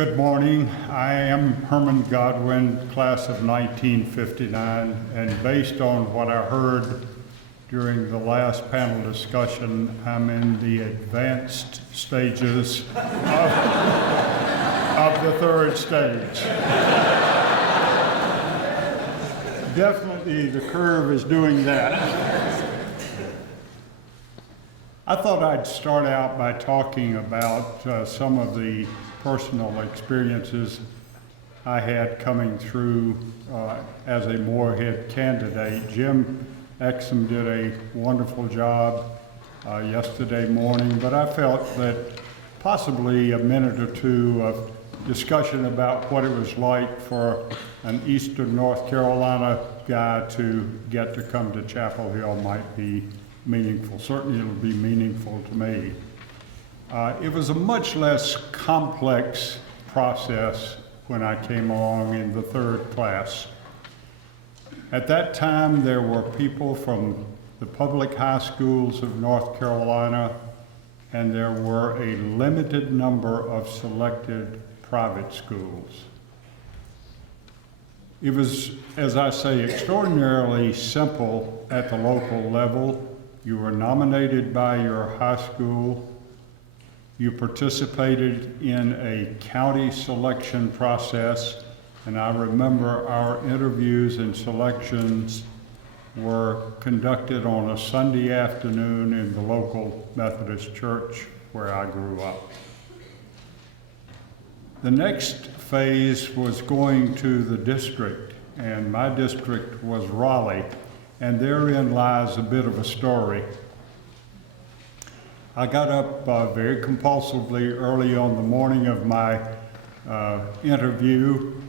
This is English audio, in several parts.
Good morning. I am Herman Godwin, class of 1959, and based on what I heard during the last panel discussion, I'm in the advanced stages of the third stage. Definitely the curve is doing that. I thought I'd start out by talking about some of the personal experiences I had coming through as a Morehead candidate. Jim Exum did a wonderful job yesterday morning, but I felt that possibly a minute or two of discussion about what it was like for an Eastern North Carolina guy to get to come to Chapel Hill might be meaningful. Certainly it'll be meaningful to me. It was a much less complex process when I came along in the third class. At that time, there were people from the public high schools of North Carolina, and there were a limited number of selected private schools. It was, as I say, extraordinarily simple at the local level. You were nominated by your high school. You participated in a county selection process, and I remember our interviews and selections were conducted on a Sunday afternoon in the local Methodist church where I grew up. The next phase was going to the district, and my district was Raleigh, and therein lies a bit of a story. I got up very compulsively early on the morning of my interview,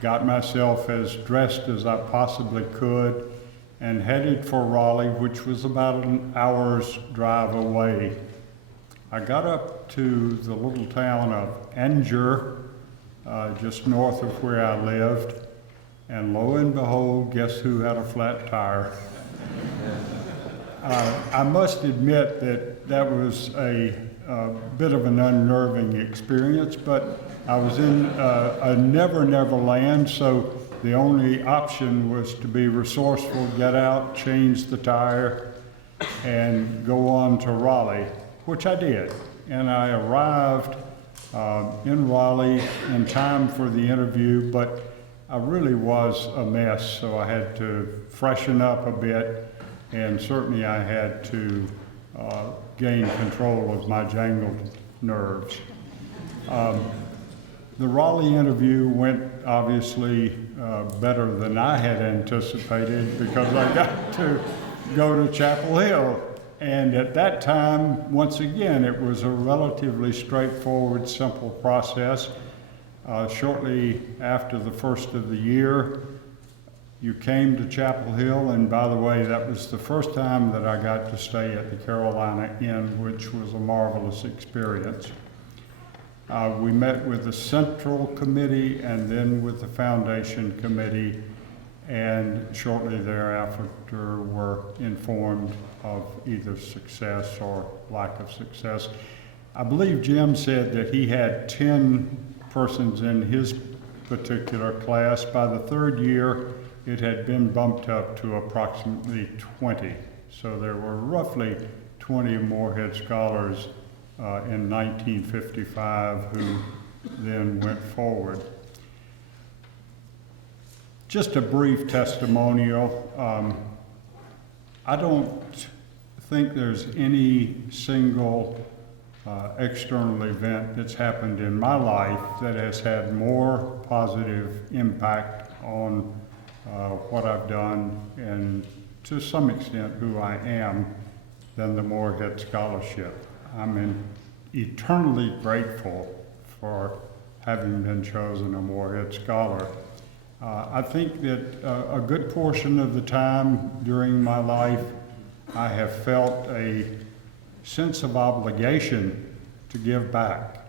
got myself as dressed as I possibly could, and headed for Raleigh, which was about an hour's drive away. I got up to the little town of Anger, just north of where I lived, and lo and behold, guess who had a flat tire? I must admit that was a bit of an unnerving experience, but I was in a never land, so the only option was to be resourceful, get out, change the tire, and go on to Raleigh, which I did. And I arrived in Raleigh in time for the interview, but I really was a mess, so I had to freshen up a bit. And certainly I had to gain control of my jangled nerves. The Raleigh interview went obviously better than I had anticipated because I got to go to Chapel Hill. And at that time, once again, it was a relatively straightforward, simple process. Shortly after the first of the year, you came to Chapel Hill, and by the way, that was the first time that I got to stay at the Carolina Inn, which was a marvelous experience. We met with the Central Committee and then with the Foundation Committee, and shortly thereafter were informed of either success or lack of success. I believe Jim said that he had 10 persons in his particular class. By the third year, it had been bumped up to approximately 20. So there were roughly 20 Morehead scholars in 1955 who then went forward. Just a brief testimonial. I don't think there's any single external event that's happened in my life that has had more positive impact on what I've done and to some extent who I am than the Morehead Scholarship. I'm eternally grateful for having been chosen a Morehead Scholar. I think that a good portion of the time during my life I have felt a sense of obligation to give back,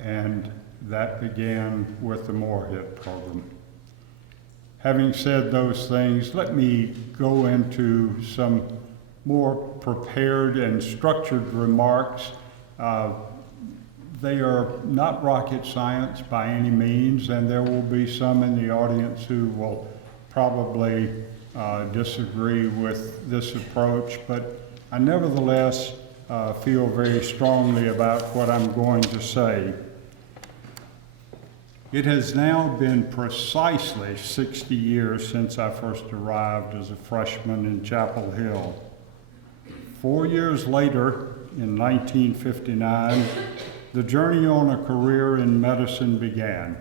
and that began with the Morehead program. Having said those things, let me go into some more prepared and structured remarks They are not rocket science by any means, and there will be some in the audience who will probably disagree with this approach, but I nevertheless feel very strongly about what I'm going to say. It has now been precisely 60 years since I first arrived as a freshman in Chapel Hill. 4 years later, in 1959, the journey on a career in medicine began.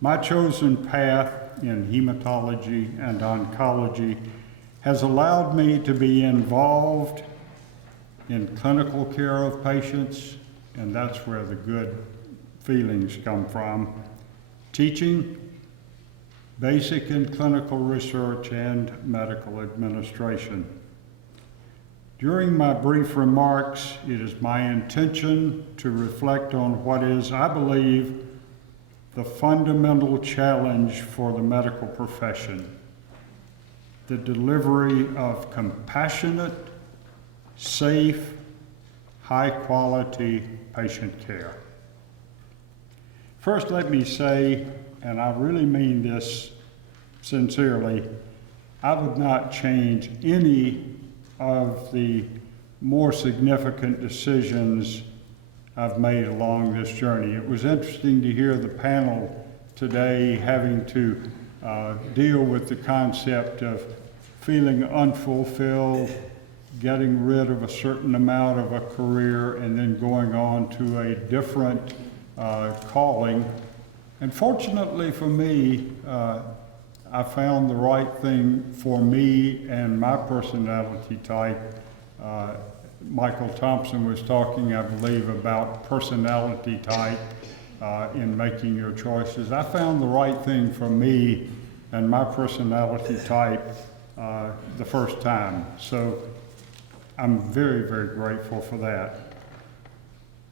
My chosen path in hematology and oncology has allowed me to be involved in clinical care of patients, and that's where the good feelings come from, teaching, basic and clinical research, and medical administration. During my brief remarks, it is my intention to reflect on what is, I believe, the fundamental challenge for the medical profession: the delivery of compassionate, safe, high-quality patient care. First, let me say, and I really mean this sincerely, I would not change any of the more significant decisions I've made along this journey. It was interesting to hear the panel today having to deal with the concept of feeling unfulfilled, getting rid of a certain amount of a career, and then going on to a different calling. And fortunately for me, I found the right thing for me and my personality type. Michael Thompson was talking, I believe, about personality type in making your choices. I found the right thing for me and my personality type the first time. So I'm very, very grateful for that.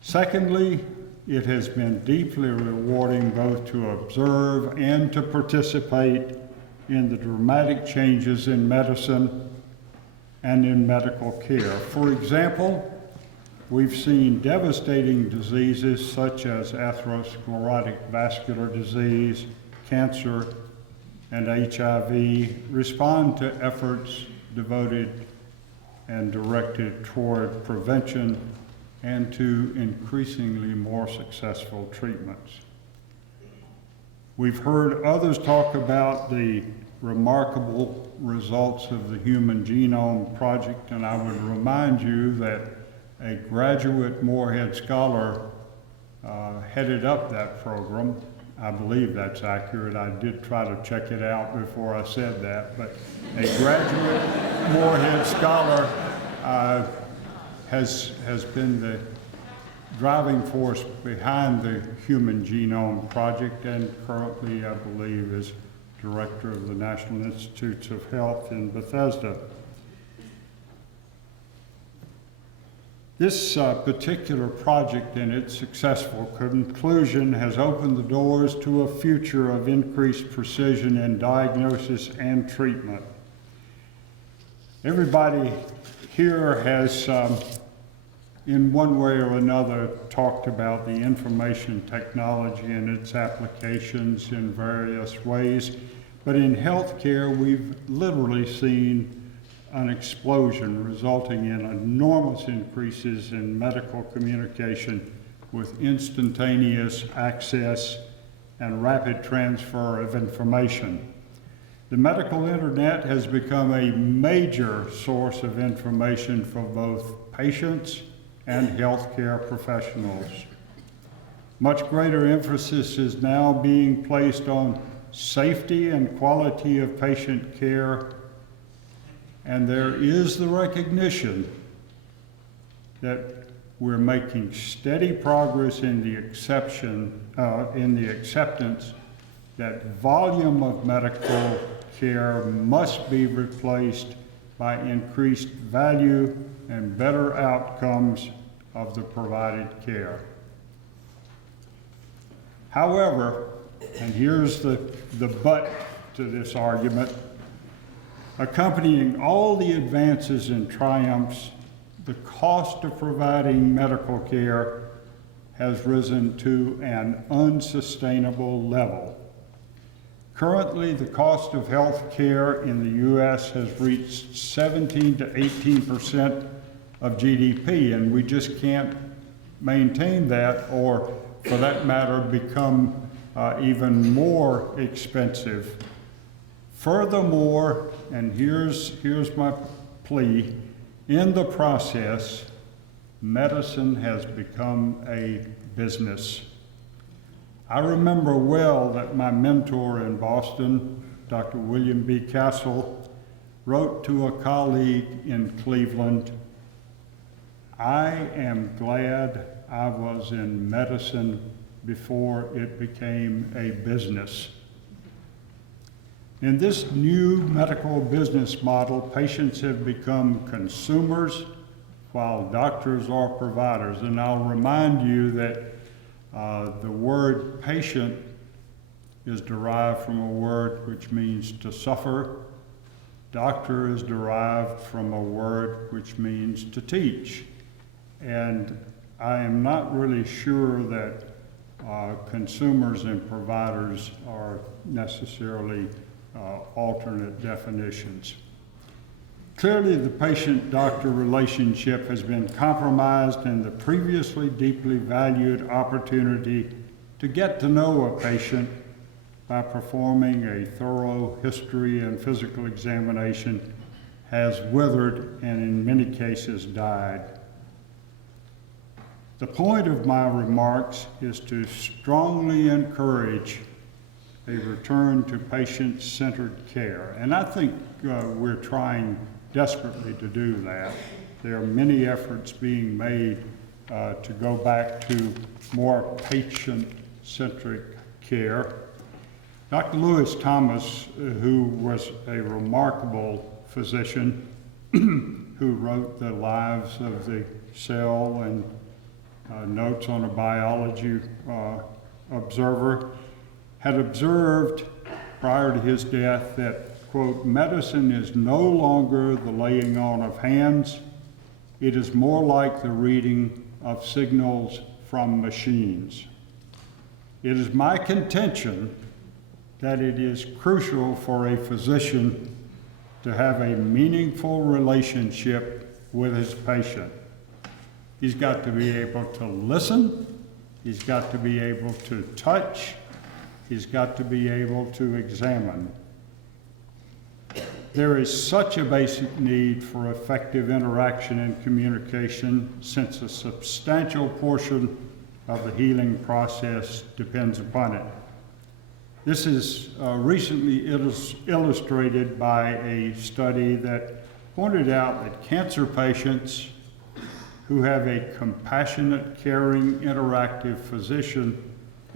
Secondly, it has been deeply rewarding both to observe and to participate in the dramatic changes in medicine and in medical care. For example, we've seen devastating diseases such as atherosclerotic vascular disease, cancer, and HIV respond to efforts devoted and directed toward prevention and to increasingly more successful treatments. We've heard others talk about the remarkable results of the Human Genome Project, and I would remind you that a graduate Morehead scholar headed up that program. I believe that's accurate. I did try to check it out before I said that, but a graduate Morehead scholar has been the driving force behind the Human Genome Project, and currently, I believe, is director of the National Institutes of Health in Bethesda. This particular project and its successful conclusion has opened the doors to a future of increased precision in diagnosis and treatment. Everybody here has, in one way or another, talked about the information technology and its applications in various ways. But in healthcare, we've literally seen an explosion resulting in enormous increases in medical communication with instantaneous access and rapid transfer of information. The medical internet has become a major source of information for both patients and healthcare professionals. Much greater emphasis is now being placed on safety and quality of patient care, and there is the recognition that we're making steady progress in the acceptance that volume of medical care must be replaced by increased value and better outcomes of the provided care. However, and here's the but to this argument, accompanying all the advances and triumphs, the cost of providing medical care has risen to an unsustainable level. Currently, the cost of health care in the U.S. has reached 17 to 18% of GDP, and we just can't maintain that, or for that matter, become even more expensive. Furthermore, and here's my plea, in the process, medicine has become a business. I remember well that my mentor in Boston, Dr. William B. Castle, wrote to a colleague in Cleveland, "I am glad I was in medicine before it became a business." In this new medical business model, patients have become consumers while doctors are providers. And I'll remind you that the word patient is derived from a word which means to suffer. Doctor is derived from a word which means to teach. And I am not really sure that consumers and providers are necessarily alternate definitions. Clearly, the patient-doctor relationship has been compromised, and the previously deeply valued opportunity to get to know a patient by performing a thorough history and physical examination has withered and in many cases died. The point of my remarks is to strongly encourage a return to patient-centered care. And I think we're trying desperately to do that. There are many efforts being made to go back to more patient-centric care. Dr. Lewis Thomas, who was a remarkable physician who wrote the Lives of the Cell and Notes on a Biology Observer, had observed prior to his death that, quote, "Medicine is no longer the laying on of hands. It is more like the reading of signals from machines." It is my contention that it is crucial for a physician to have a meaningful relationship with his patient. He's got to be able to listen. He's got to be able to touch. He's got to be able to examine. There is such a basic need for effective interaction and communication, since a substantial portion of the healing process depends upon it. This is recently illustrated by a study that pointed out that cancer patients who have a compassionate, caring, interactive physician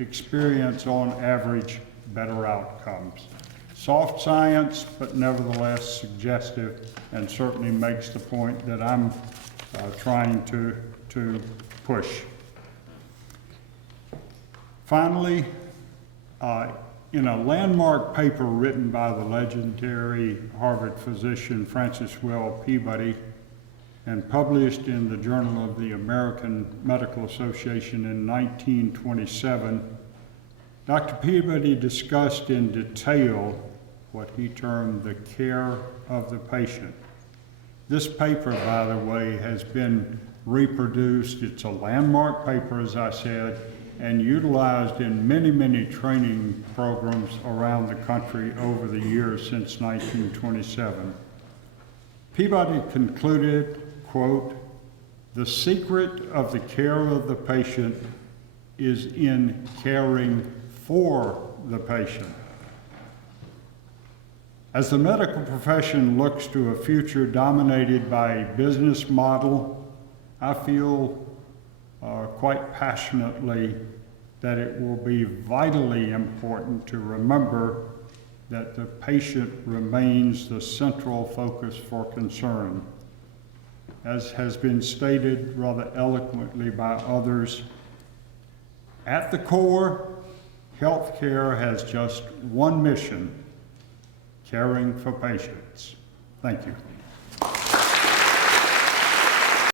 experience on average better outcomes. Soft science, but nevertheless suggestive, and certainly makes the point that I'm trying to push. Finally, in a landmark paper written by the legendary Harvard physician Francis Well Peabody and published in the Journal of the American Medical Association in 1927, Dr. Peabody discussed in detail what he termed the care of the patient. This paper, by the way, has been reproduced. It's a landmark paper, as I said, and utilized in many, many training programs around the country over the years since 1927. Peabody concluded, quote, "The secret of the care of the patient is in caring for the patient." As the medical profession looks to a future dominated by a business model, I feel quite passionately that it will be vitally important to remember that the patient remains the central focus for concern. As has been stated rather eloquently by others, at the core, healthcare has just one mission: caring for patients. Thank you.